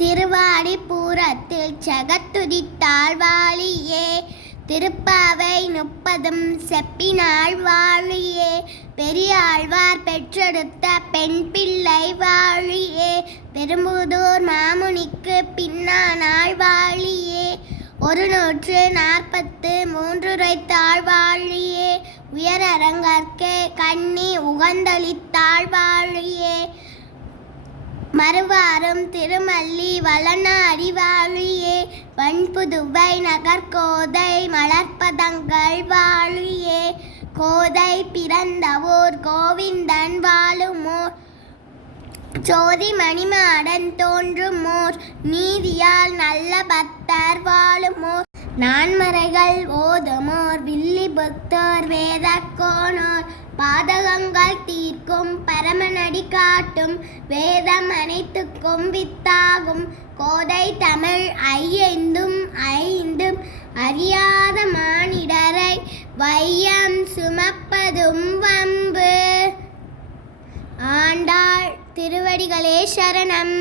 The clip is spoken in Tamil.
திருவாடிபூரத்தில் ஜகத்துதித்தாள் வாழியே திருப்பாவை முப்பதும் செப்பினாள் வாழியே பெரியாழ்வார் பெற்றெடுத்த பெண் பிள்ளை வாழியே பெரும்புதூர் மாமுனிக்கு பின்னானாள் வாழியே ஒரு நூற்று நாற்பத்து மூன்றுரைத்தாள் வாழியே உயரங்கற்கே கண்ணி உகந்தளித்தாள் வாழியே மறுவாரும் திருமல்லி வளனாரி வாழியே வன்புதுவை நகர்கோதை மலர்ப்பதங்கள் வாழியே. கோதை பிறந்தவோர் கோவிந்தன் வாழுமோர் ஜோதி மணிமாடன் தோன்றுமோர் நீதியால் நல்ல பக்தர் வாழுமோர். நான்மறைகள் ஓதுமோர் வில்லி புத்தர் வேத கோணோர் பாதகங்கள் தீர்க்கும் பரமன் காட்டும் வேதம் அனைத்துக்கும் வித்தாகும் கோதை தமிழ் ஐயந்தும் ஐந்தும் அறியாத மானிடரை வையம் சுமப்பதும் வம்பு. ஆண்டாள் திருவடிகளே சரணம்.